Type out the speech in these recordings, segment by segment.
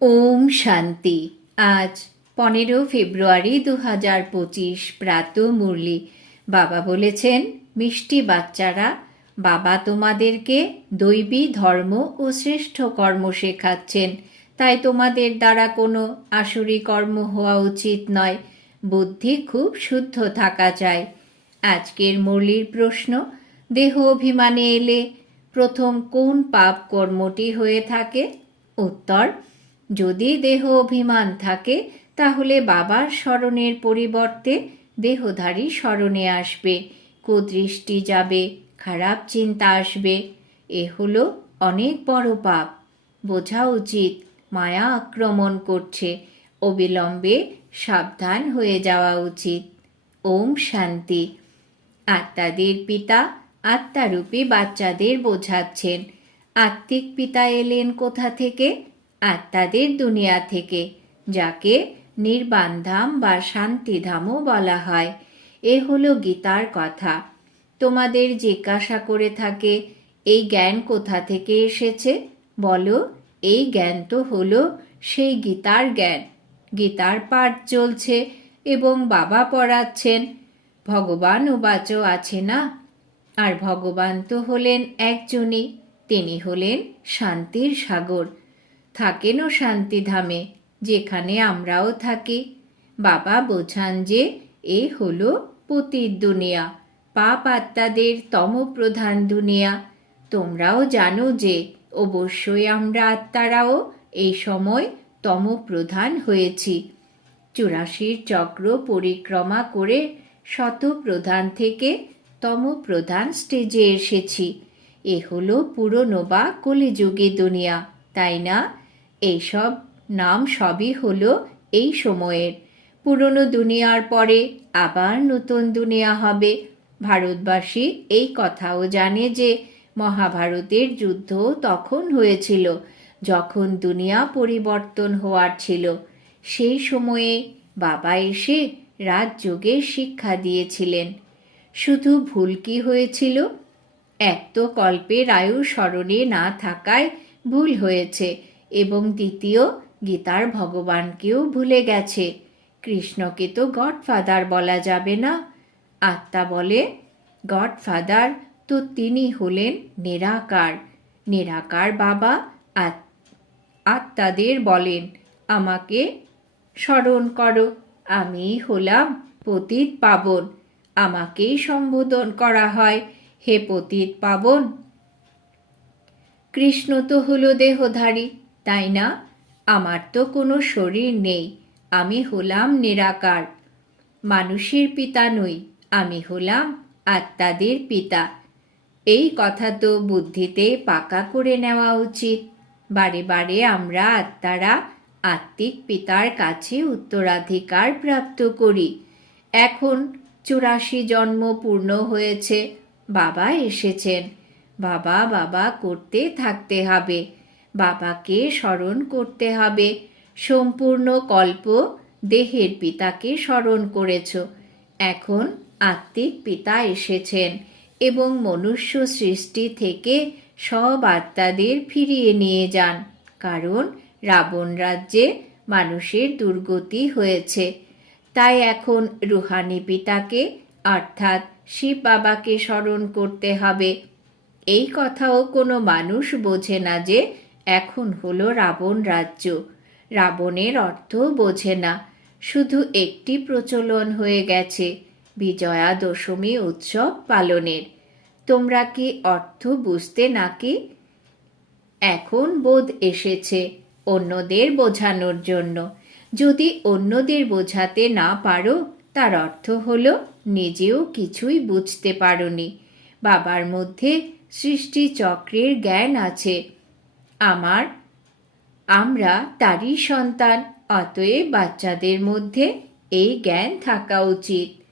ওম শান্তি। আজ পনেরো ফেব্রুয়ারি দু হাজার পঁচিশ প্রাত মুরলি। বাবা বলেছেন, মিষ্টি বাচ্চারা, বাবা তোমাদেরকে দৈবী ধর্ম ও শ্রেষ্ঠ কর্ম শেখাচ্ছেন। তাই তোমাদের দ্বারা কোনো আসুরি কর্ম হওয়া উচিত নয়। বুদ্ধি খুব শুদ্ধ থাকা চাই। আজকের মুরলির প্রশ্ন, দেহ অভিমানে এলে প্রথম কোন পাপ কর্মটি হয়ে থাকে? উত্তর যদি দেহ অভিমান থাকে, তাহলে বাবার স্মরণের পরিবর্তে দেহধারী স্মরণে আসবে। কুদৃষ্টি যাবে, খারাপ চিন্তা আসবে। এ হলো অনেক বড় পাপ। বোঝা উচিত, মায়া আক্রমণ করছে। অবিলম্বে সাবধান হয়ে যাওয়া উচিত। ওম শান্তি। আত্মাদের পিতা আত্মারূপী বাচ্চাদের বোঝাচ্ছেন। আত্মিক পিতা এলেন কোথা থেকে? আত্মাদের দুনিয়া থেকে, যাকে নির্বাণধাম বা শান্তিধামও বলা হয়। এ হলো গীতার কথা। তোমাদের জিজ্ঞাসা করে থাকে, এই জ্ঞান কোথা থেকে এসেছে? বলো, এই জ্ঞান তো হলো সেই গীতার জ্ঞান। গীতার পাঠ চলছে এবং বাবা পড়াচ্ছেন। ভগবান ও বাচও আছে না? আর ভগবান তো হলেন একজনই। তিনি হলেন শান্তির সাগর। থাকেনও শান্তিধামে যেখানে আমরাও থাকি। বাবা বোঝান যে এ হলো পতির দুনিয়া, পাপ আত্মাদের তমপ্রধান দুনিয়া। তোমরাও জানো যে অবশ্যই আমরা আত্মারাও এই সময় তমপ্রধান হয়েছি। চুরাশির চক্র পরিক্রমা করে শতপ্রধান থেকে তমপ্রধান স্টেজে এসেছি। এ হলো পুরনো বা কলিযুগে দুনিয়া, তাই না? এইসব নাম সবই হলো এই সময়ের। পুরনো দুনিয়ার পরে আবার নতুন দুনিয়া হবে। ভারতবাসী এই কথাও জানে যে মহাভারতের যুদ্ধ তখন হয়েছিল, যখন দুনিয়া পরিবর্তন হওয়ার ছিল। সেই সময়ে বাবা এসে রাজযোগের শিক্ষা দিয়েছিলেন। শুধু ভুল কি হয়েছিল? এক তো কল্পের আয়ু স্মরণে না থাকায় ভুল হয়েছে। এবং দ্বিতীয়, গীতার ভগবানকেও ভুলে গেছে। কৃষ্ণকে তো গডফাদার বলা যাবে না। আত্মা বলে, গডফাদার তো তিনি হলেন নিরাকার। নিরাকার বাবা আত- আত্মাদের বলেন, আমাকে স্মরণ করো, আমি হলাম পতিত পাবন। আমাকেই সম্বোধন করা হয়, হে পতিত পাবন। কৃষ্ণ তো হলো দেহধারী তাই না? আমার তো কোনো শরীর নেই, আমি হলাম নিরাকার। মানুষের পিতা নই, আমি হলাম আত্মাদের পিতা। এই কথা তো বুদ্ধিতে পাকা করে নেওয়া উচিত। বারে বারে আমরা আত্মারা আত্মিক পিতার কাছে উত্তরাধিকার প্রাপ্ত করি। এখন চুরাশি জন্ম পূর্ণ হয়েছে, বাবা এসেছেন। বাবা বাবা করতে থাকতে হবে। বাবাকে স্মরণ করতে হবে। সম্পূর্ণ কল্প দেহের পিতাকে স্মরণ করেছ। এখন আত্মিক পিতা এসেছেন এবং মনুষ্য সৃষ্টি থেকে সব আত্মাদের ফিরিয়ে নিয়ে যান। কারণ রাবণ রাজ্যে মানুষের দুর্গতি হয়েছে। তাই এখন রুহানি পিতাকে, অর্থাৎ শিব বাবাকে স্মরণ করতে হবে। এই কথাও কোনো মানুষ বোঝে না যে এখন হলো রাবণ রাজ্য। রাবণের অর্থ বোঝে না। শুধু একটি প্রচলন হয়ে গেছে, বিজয়া দশমী উৎসব পালনের। তোমরা কি অর্থ বুঝতে নাকি? এখন বোধ এসেছে অন্যদের বোঝানোর জন্য। যদি অন্যদের বোঝাতে না পারো, তার অর্থ হলো নিজেও কিছুই বুঝতে পারোনি। বাবার মধ্যে সৃষ্টি চক্রের জ্ঞান আছে। আমার, আমরা তারই সন্তান, অতএব বাচ্চাদের মধ্যে এই জ্ঞান থাকা উচিত।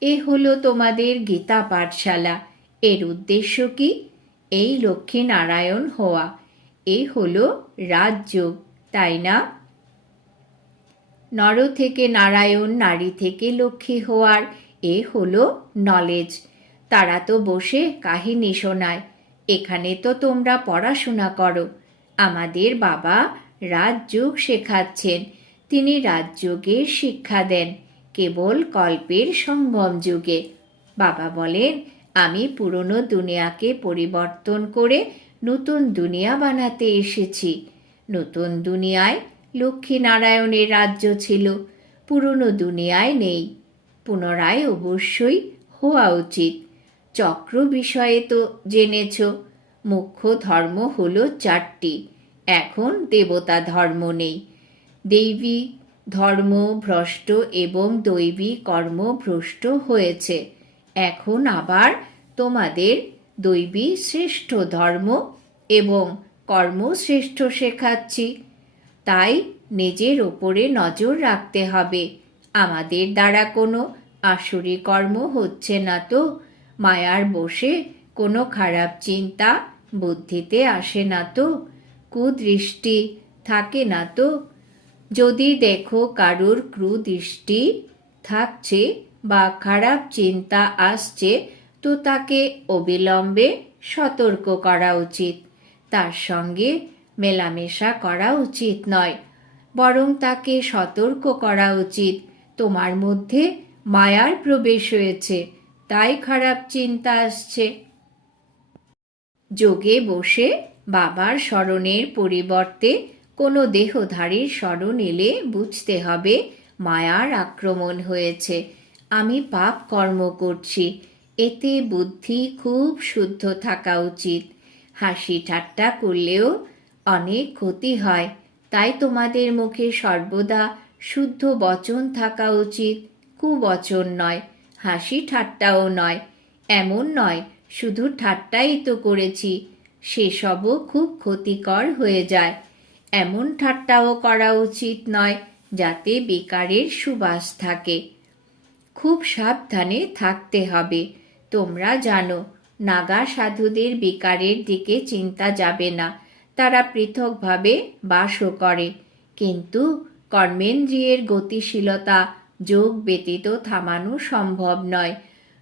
এ হলো তোমাদের গীতা পাঠশালা। এর উদ্দেশ্য কি? এই লক্ষ্মী নারায়ণ হওয়া। এ হলো রাজযোগ, তাই না? নর থেকে নারায়ণ, নারী থেকে লক্ষ্মী হওয়ার এ হলো নলেজ। তারা তো বসে কাহিনী শোনায়। এখানে তো তোমরা পড়াশোনা করো। আমাদের বাবা রাজযোগ শেখাচ্ছেন। তিনি রাজযোগের শিক্ষা দেন, কেবল কল্পের সঙ্গম যুগে। বাবা বলেন, আমি পুরনো দুনিয়াকে পরিবর্তন করে নতুন দুনিয়া বানাতে এসেছি। নতুন দুনিয়ায় লক্ষ্মীনারায়ণের রাজ্য ছিল, পুরনো দুনিয়ায় নেই। পুনরায় অবশ্যই হওয়া উচিত। চক্র বিষয়ে তো জেনেছ মুখ্য ধর্ম হল চারটি। এখন দেবতা ধর্ম নেই। দেবী ধর্ম ভ্রষ্ট এবং দৈবী কর্ম ভ্রষ্ট হয়েছে। এখন আবার তোমাদের দৈবী শ্রেষ্ঠ ধর্ম এবং কর্মশ্রেষ্ঠ শেখাচ্ছি। তাই নিজের ওপরে নজর রাখতে হবে। আমাদের দ্বারা কোনো আসরি কর্ম হচ্ছে না তো। মায়ার বসে কোনো খারাপ চিন্তা বুদ্ধিতে আসে না তো, কুদৃষ্টি থাকে না তো। যদি দেখো কারুর ক্রুদৃষ্টি থাকছে বা খারাপ চিন্তা আসছে, তো তাকে অবিলম্বে সতর্ক করা উচিত। তার সঙ্গে মেলামেশা করা উচিত নয়, বরং তাকে সতর্ক করা উচিত। তোমার মধ্যে মায়ার প্রবেশ হয়েছে, তাই খারাপ চিন্তা আসছে। যোগে বসে বাবার স্মরণের পরিবর্তে কোনো দেহধারীর স্মরণ এলে বুঝতে হবে মায়ার আক্রমণ হয়েছে। আমি পাপ কর্ম করছি, এতে বুদ্ধি খুব শুদ্ধ থাকা উচিত। হাসি ঠাট্টা করলেও অনেক ক্ষতি হয়, তাই তোমাদের মুখে সর্বদা শুদ্ধ বচন থাকা উচিত, কুবচন নয়, হাসি ঠাট্টাও নয়, এমন নয় শুধু ঠাট্টাই তো করেছি, সেসবও খুব ক্ষতিকর হয়ে যায়। এমন ঠাট্টাও করা উচিত নয়, যাতে বেকারের সুবাস থাকে। খুব সাবধানে থাকতে হবে। তোমরা জানো, নাগা সাধুদের বেকারের দিকে চিন্তা যাবে না। তারা পৃথকভাবে বাসও করে। কিন্তু কর্মেন্দ্রিয়ের গতিশীলতা যোগ ব্যতীত থামানো সম্ভব নয়।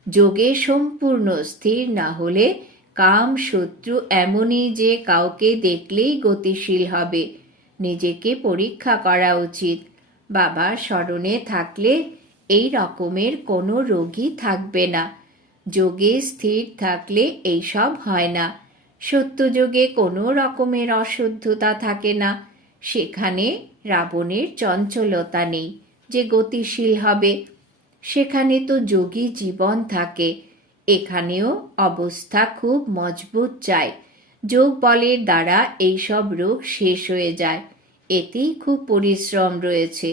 যোগে সম্পূর্ণ স্থির না হলে কাম শত্রু এমনই যে কাউকে দেখলেই গতিশীল হবে। নিজেকে পরীক্ষা করা উচিত। বাবা স্মরণে থাকলে এই রকমের কোনো রোগী থাকবে না। যোগে স্থির থাকলে এইসব হয় না। সত্যযোগে কোনো রকমের অশুদ্ধতা থাকে না। সেখানে রাবণের চঞ্চলতা নেই যে গতিশীল হবে। সেখানে তো যোগী জীবন থাকে। এখানেও অবস্থা খুব মজবুত চাই যোগ বলের দ্বারা এইসব রোগ শেষ হয়ে যায়। এতেই খুব পরিশ্রম রয়েছে।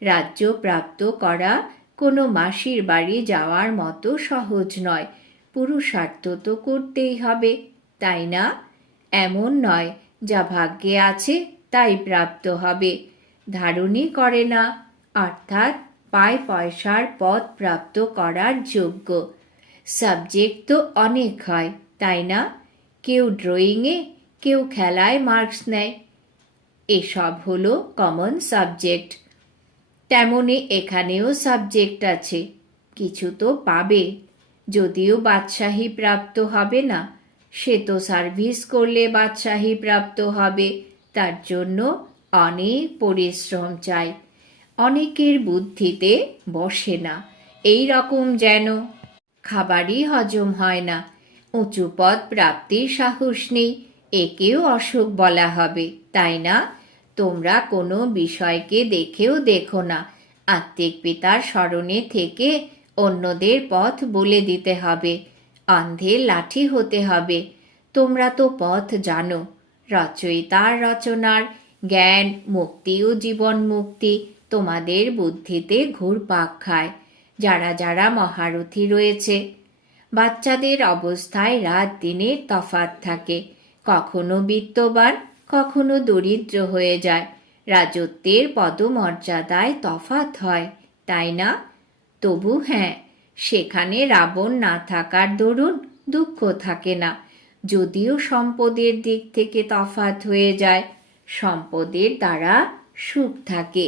রাজ্য প্রাপ্ত করা কোনো মাসির বাড়ি যাওয়ার মতো সহজ নয়। পুরুষার্থ তো করতেই হবে, তাই না? এমন নয়, যা ভাগ্যে আছে তাই প্রাপ্ত হবে। ধারণই করে না, অর্থাৎ পায় পয়সার পথ প্রাপ্ত করার যোগ্য। সাবজেক্ট তো অনেক হয়, তাই না? কেউ ড্রয়িংয়ে কেউ খেলায় মার্কস নেয়। এসব হলো কমন সাবজেক্ট তেমনি এখানেও সাবজেক্ট আছে, কিছু তো পাবে। যদিও বাদশাহী প্রাপ্ত হবে না, সে তো সার্ভিস করলে বাদশাহী প্রাপ্ত হবে, তার জন্য অনেক পরিশ্রম চাই। অনেকের বুদ্ধিতে বসে না। এই রকম যেন খাবারই হজম হয় না। উঁচু পদ প্রাপ্তির সাহস নেই, একেও অসুখ বলা হবে, তাই না? তোমরা কোনো বিষয়কে দেখেও দেখো না। আত্মিক পিতার স্মরণে থেকে অন্যদের পথ বলে দিতে হবে অন্ধের লাঠি হতে হবে। তোমরা তো পথ জানো রচয়িতার রচনার জ্ঞান, মুক্তি ও জীবন মুক্তি তোমাদের বুদ্ধিতে ঘুরপাক খায়, যারা যারা মহারথী রয়েছে। বাচ্চাদের অবস্থায় রাত দিনের তফাত থাকে, কখনো বিত্তবান, কখনো দরিদ্র হয়ে যায়। রাজত্বের পদমর্যাদায় তফাত হয়, তাই না? তবু হ্যাঁ সেখানে রাবণ না থাকার দরুন দুঃখ থাকে না। যদিও সম্পদের দিক থেকে তফাত হয়ে যায়, সম্পদের দ্বারা সুখ থাকে।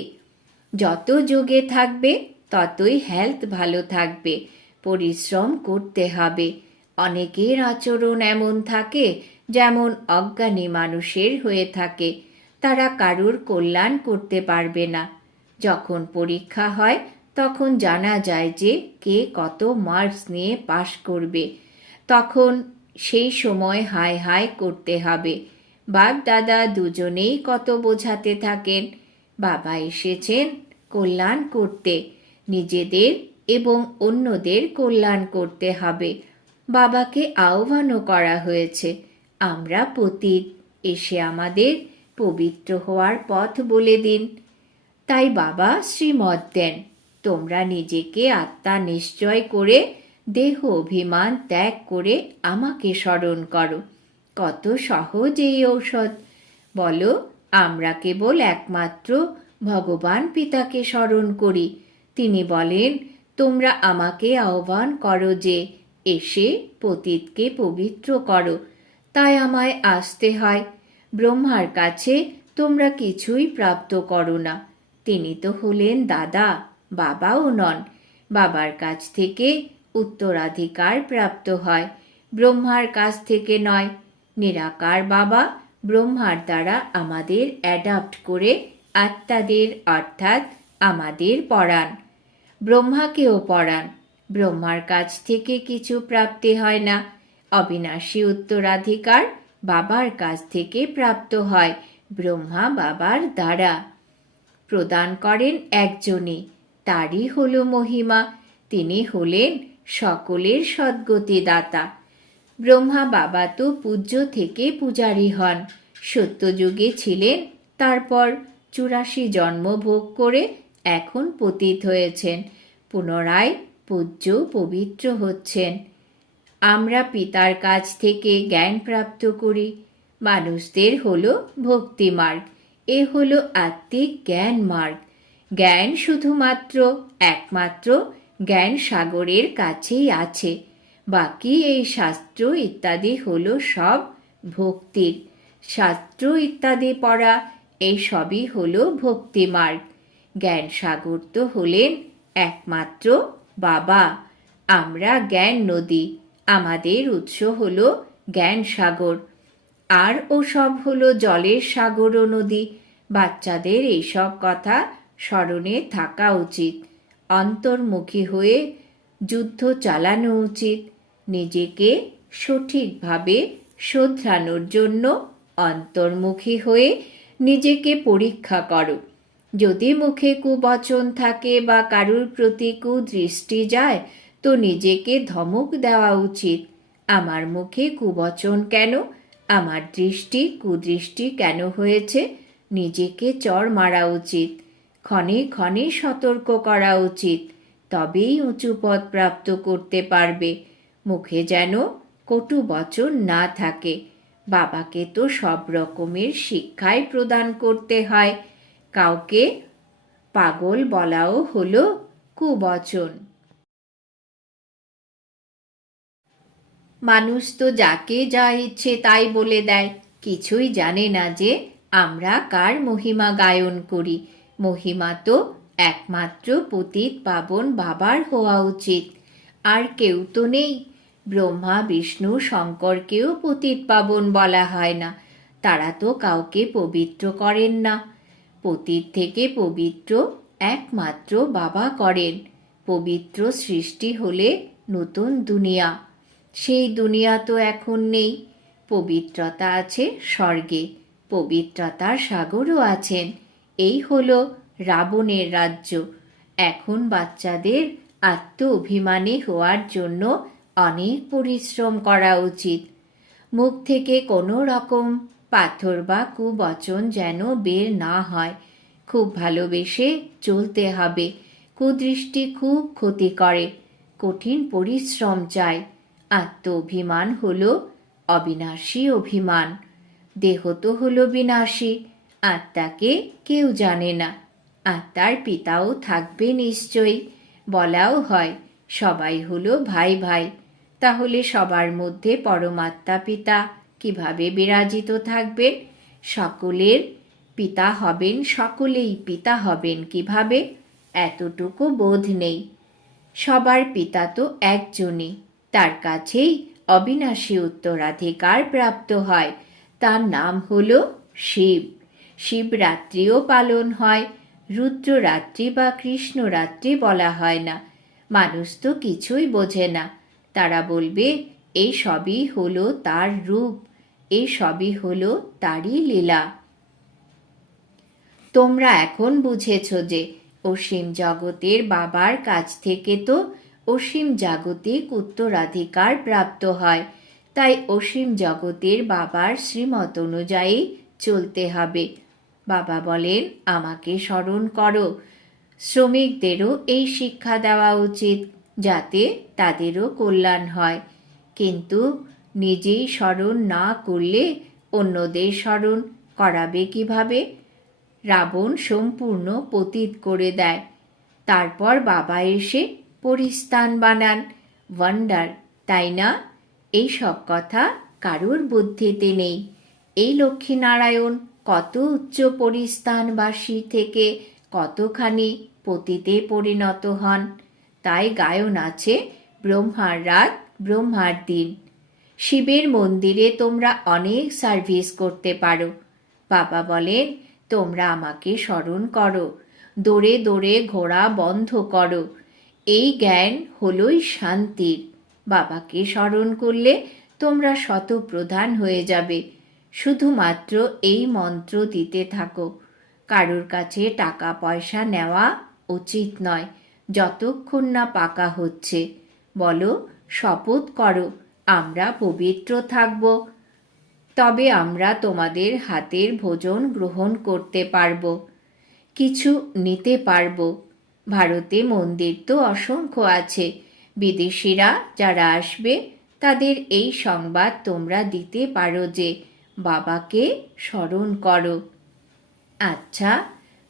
যত যোগে থাকবে, ততই হেলথ ভালো থাকবে। পরিশ্রম করতে হবে। অনেকের আচরণ এমন থাকে, যেমন অজ্ঞানী মানুষের হয়ে থাকে। তারা কারুর কল্যাণ করতে পারবে না। যখন পরীক্ষা হয়, তখন জানা যায় যে কে কত মার্কস নিয়ে পাশ করবে। তখন সেই সময় হায় হায় করতে হবে। বাপ দাদা দুজনেই কত বোঝাতে থাকেন। বাবা এসেছেন কল্যাণ করতে, নিজেদের এবং অন্যদের কল্যাণ করতে হবে। বাবাকে আহ্বানও করা হয়েছে, আমরা পতীত, এসে আমাদের পবিত্র হওয়ার পথ বলে দিন। তাই বাবা শ্রীমত দেন, তোমরা নিজেকে আত্মা নিশ্চয় করে, দেহ অভিমান ত্যাগ করে আমাকে স্মরণ করো। কত সহজ এই ঔষধ। বলো, আমরা কেবল একমাত্র ভগবান পিতাকে স্মরণ করি। তিনি বলেন, তোমরা আমাকে আহ্বান করো যে এসে পতীতকে পবিত্র করো। তাই আমায় আসতে হয়। ব্রহ্মার কাছে তোমরা কিছুই প্রাপ্ত করো না। তিনি তো হলেন দাদা, বাবাও নন। বাবার কাছ থেকে উত্তরাধিকার প্রাপ্ত হয়। ব্রহ্মার কাছ থেকে নয়। নিরাকার বাবা ব্রহ্মার দ্বারা আমাদের অ্যাডাপ্ট করে আত্মাদের, অর্থাৎ আমাদের পড়ান ব্রহ্মাকেও পড়ান ব্রহ্মার কাছ থেকে কিছু প্রাপ্তি হয় না। অবিনাশী উত্তরাধিকার বাবার কাছ থেকে প্রাপ্ত হয়, ব্রহ্মা বাবার দ্বারা। প্রদান করেন একজনই, তারই হল মহিমা। তিনি হলেন সকলের সদ্গতি দাতা ব্রহ্মা বাবা তো পূজ্য থেকে পূজারী হন। সত্যযুগে ছিলেন, তারপর চুরাশি জন্ম ভোগ করে এখন পতিত হয়েছেন। পুনরায় পূজ্য পবিত্র হচ্ছেন। আমরা পিতার কাছ থেকে জ্ঞান প্রাপ্ত করি। মানুষদের হল ভক্তি মার্গ। এ হলো আত্মিক জ্ঞান মার্গ। জ্ঞান শুধুমাত্র একমাত্র জ্ঞান সাগরের কাছেই আছে। বাকি এই শাস্ত্র ইত্যাদি হল সব ভক্তির। শাস্ত্র ইত্যাদি পড়া এই সবই হলো ভক্তি মার্গ জ্ঞান সাগর তো হলেন একমাত্র বাবা। আমরা জ্ঞান নদী। আমাদের উৎস হল জ্ঞান সাগর আর ও সব হলো জলের সাগর ও নদী। বাচ্চাদের এইসব কথা স্মরণে থাকা উচিত। অন্তর্মুখী হয়ে যুদ্ধ চালানো উচিত। নিজেকে সঠিকভাবে শোধরানোর জন্য অন্তর্মুখী হয়ে নিজেকে পরীক্ষা করো। যদি মুখে কুবচন থাকে বা কারুর প্রতি কুদৃষ্টি যায়, তো নিজেকে ধমক দেওয়া উচিত। আমার মুখে কুবচন কেন? আমার দৃষ্টি কুদৃষ্টি কেন হয়েছে? নিজেকে চর মারা উচিত। ক্ষণে ক্ষণে সতর্ক করা উচিত। তবেই উঁচু পদ প্রাপ্ত করতে পারবে। মুখে যেন কটু বচন না থাকে। বাবাকে তো সব রকমের শিক্ষাই প্রদান করতে হয়। কাউকে পাগল বলাও হলো কুবচন। মানুষ তো যাকে যা ইচ্ছে তাই বলে দেয়। কিছুই জানে না যে আমরা কার মহিমা গায়ন করি। মহিমা তো একমাত্র পতিত পাবন বাবার হওয়া উচিত। আর কেউ তো নেই। ব্রহ্মা, বিষ্ণু, শঙ্করকেও পতিত পাবন বলা হয় না। তারা তো কাউকে পবিত্র করেন না। পতিত থেকে পবিত্র একমাত্র বাবা করেন। পবিত্র সৃষ্টি হলে নতুন দুনিয়া। সেই দুনিয়া তো এখন নেই। পবিত্রতা আছে স্বর্গে, পবিত্রতার সাগরও আছেন। এই হলো রাবণের রাজ্য। এখন বাচ্চাদের আত্ম অভিমানী হওয়ার জন্য অনেক পরিশ্রম করা উচিত। মুখ থেকে কোনো রকম পাথর বা কুবচন যেন বের না হয়। খুব ভালোবেসে চলতে হবে। কুদৃষ্টি খুব ক্ষতি করে। কঠিন পরিশ্রম চাই। আত্ম অভিমান হলো অবিনাশী অভিমান। দেহ তো হল বিনাশী। আত্মাকে কেউ জানে না। আত্মার পিতাও থাকবে নিশ্চয়ই। বলাও হয়, সবাই হলো ভাই ভাই। তাহলে সবার মধ্যে পরমাত্মা পিতা কীভাবে বিরাজিত থাকবেন? সকলের পিতা হবেন, সকলেই পিতা হবেন কীভাবে? এতটুকু বোধ নেই। সবার পিতা তো একজনই, তার কাছেই অবিনাশী উত্তরাধিকার প্রাপ্ত হয়। তার নাম হল শিব। শিবরাত্রিও পালন হয় রুদ্ররাত্রি বা কৃষ্ণরাত্রি বলা হয় না। মানুষ তো কিছুই বোঝে না। তারা বলবে এই সবই হলো তার রূপ এই সবই হলো তারই লীলা। তোমরা এখন বুঝেছ যে অসীম জগতের বাবার কাছ থেকে তো অসীম জাগতিক উত্তরাধিকার প্রাপ্ত হয়, তাই অসীম জগতের বাবার শ্রীমত অনুযায়ী চলতে হবে। বাবা বলেন, আমাকে স্মরণ করো, শ্রমিকদেরও এই শিক্ষা দেওয়া উচিত। যাতে তাদেরও কল্যাণ হয়। কিন্তু নিজেই স্মরণ না করলে অন্যদের স্মরণ করাবে কীভাবে? রাবণ সম্পূর্ণ পতিত করে দেয়। তারপর বাবা এসে পরিস্থান বানান। ওয়ান্ডার, তাই না? এই সব কথা কারুর বুদ্ধিতে নেই। এই লক্ষ্মীনারায়ণ কত উচ্চ পরিস্থানবাসী থেকে কতখানি পতিতে পরিণত হন? তাই গায়ন আছে ব্রহ্মার রাত, ব্রহ্মার দিন। শিবের মন্দিরে তোমরা অনেক সার্ভিস করতে পারো। বাবা বলেন, তোমরা আমাকে স্মরণ করো। দৌড়ে দৌড়ে ঘোড়া বন্ধ করো। এই জ্ঞান হলোই শান্তির বাবাকে স্মরণ করলে তোমরা শতপ্রধান হয়ে যাবে। শুধুমাত্র এই মন্ত্র দিতে থাকো। কারোর কাছে টাকা পয়সা নেওয়া উচিত নয়। যতক্ষণ না পাকা হচ্ছে। বলো, শপথ করো, আমরা পবিত্র থাকব। তবে আমরা তোমাদের হাতের ভোজন গ্রহণ করতে পারব। কিছু নিতে পারব। ভারতে মন্দির তো অসংখ্য আছে। বিদেশিরা যারা আসবে, তাদের এই সংবাদ তোমরা দিতে পারো যে, বাবাকে স্মরণ করো। আচ্ছা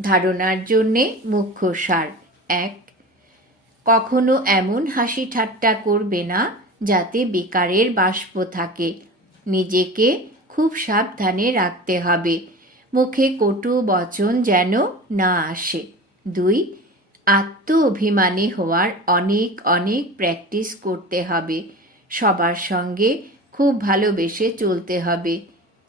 ধারণার জন্যে মুখ্য সার। এক, কখনো এমন হাসি ঠাট্টা করবে না যাতে বেকারের বাষ্প থাকে। নিজেকে খুব সাবধানে রাখতে হবে। মুখে কটু বচন যেন না আসে। দুই আত্ম অভিমানী হওয়ার অনেক অনেক প্র্যাকটিস করতে হবে। সবার সঙ্গে খুব ভালোবেসে চলতে হবে।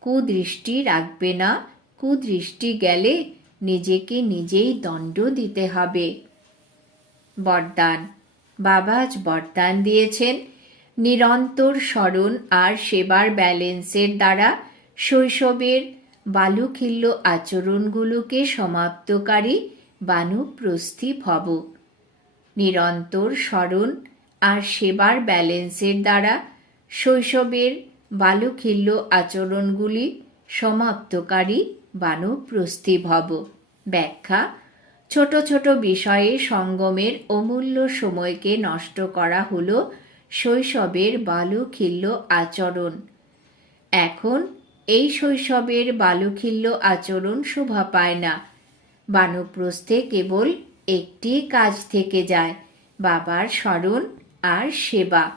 কুদৃষ্টি রাখবে না। কুদৃষ্টি গেলে নিজেকে নিজেই দণ্ড দিতে হবে। বরদান। বাবা আজ বরদান দিয়েছেন। নিরন্তর স্মরণ আর সেবার ব্যালেন্সের দ্বারা শৈশবের বালুখিল্য আচরণগুলোকে সমাপ্তকারী বানুপ্রস্থি ভব নিরন্তর স্মরণ আর সেবার ব্যালেন্সের দ্বারা শৈশবের বালুখিল্য আচরণগুলি সমাপ্তকারী বানুপ্রস্থি ভব ব্যাখ্যা, ছোট ছোট বিষয়ে সঙ্গমের অমূল্য সময়কে নষ্ট করা হল শৈশবের বালুখিল্য আচরণ। এখন এই শৈশবের বালুখিল্য আচরণ শোভা পায় না। বানপ্রস্থে কেবল একটি কাজ থেকে যায়, বাবার স্মরণ আর সেবা।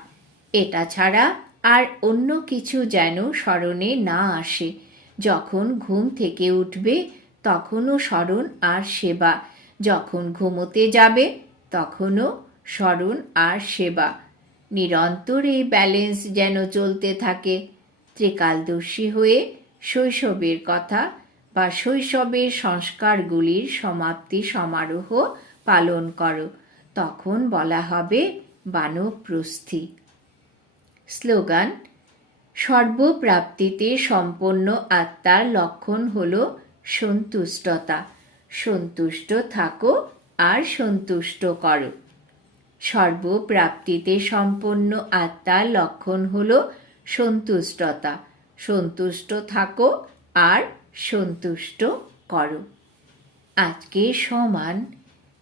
এটা ছাড়া আর অন্য কিছু যেন স্মরণে না আসে। যখন ঘুম থেকে উঠবে, তখনও স্মরণ আর সেবা। যখন ঘুমোতে যাবে, তখনও স্মরণ আর সেবা। নিরন্তর এই ব্যালেন্স যেন চলতে থাকে। ত্রিকালদর্শী হয়ে শৈশবের কথা বা শৈশবের সংস্কারগুলির সমাপ্তি সমারোহ পালন করো। তখন বলা হবে বানপ্রস্থি। স্লোগান সর্বপ্রাপ্তিতে সম্পন্ন আত্মার লক্ষণ হল সন্তুষ্টতা। সন্তুষ্ট থাকো আর সন্তুষ্ট করো। সর্বপ্রাপ্তিতে সম্পন্ন আত্মার লক্ষণ হল সন্তুষ্টতা। সন্তুষ্ট থাকো আর সন্তুষ্ট করো। আজকে সমান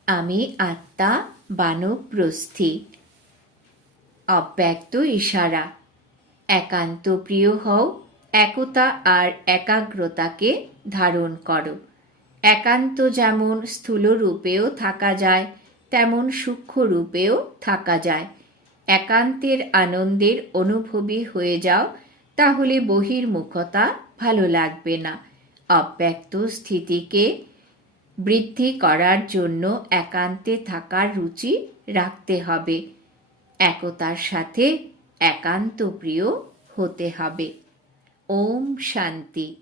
আমি আত্মা বানপ্রস্থি। অব্যক্ত ইশারা। একান্ত প্রিয় হও, একতা আর একাগ্রতাকে ধারণ করো। একান্ত যেমন স্থূল রূপেও থাকা যায়, তেমন সূক্ষ্ম রূপেও থাকা যায়। একান্তের আনন্দের অনুভবী হয়ে যাও, তাহলে বহির্মুখতা ভালো লাগবে না। অব্যক্ত স্থিতিকে বৃদ্ধি করার জন্য একান্তে থাকার রুচি রাখতে হবে। একতার সাথে একান্ত প্রিয় হতে হবে। ওম শান্তি।